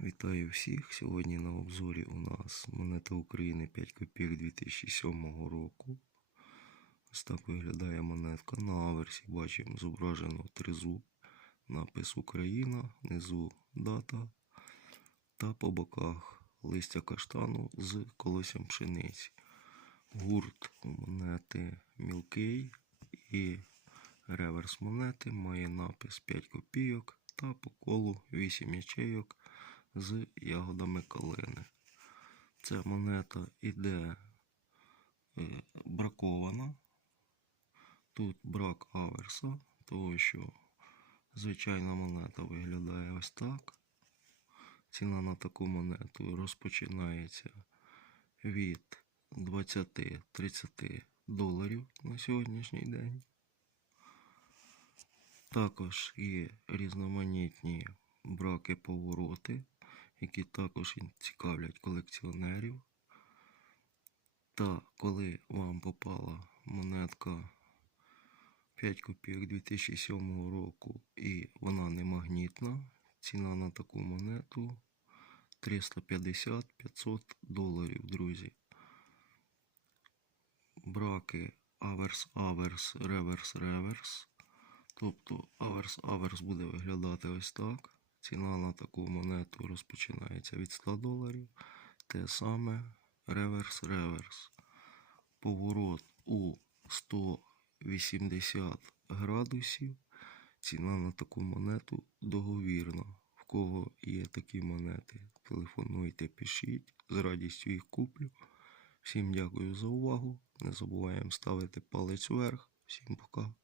Вітаю всіх. Сьогодні на обзорі у нас монета України 5 копійок 2007 року. Ось так виглядає монетка. На аверсі бачимо зображено тризуб, напис Україна, внизу дата та по боках листя каштану з колоссям пшениці. Гурт монети мілкий і реверс монети має напис 5 копійок та по колу 8 ячейок з ягодами калини. Ця монета іде е, бракована. Тут брак аверса, тому що звичайна монета виглядає ось так. Ціна на таку монету розпочинається від 20-30 доларів на сьогоднішній день. Також є різноманітні браки повороти, які також цікавлять колекціонерів. Та коли вам попала монетка 5 копійок 2007 року і вона не магнітна, ціна на таку монету 350-500 доларів, друзі. Браки аверс, аверс, реверс, реверс. Тобто аверс, аверс буде виглядати ось так. Ціна на таку монету розпочинається від 100 доларів. Те саме реверс, реверс. Поворот у 180 градусів. Ціна на таку монету договірна. В кого є такі монети, телефонуйте, пишіть. З радістю їх куплю. Всім дякую за увагу. Не забуваємо ставити палець вверх. Всім пока.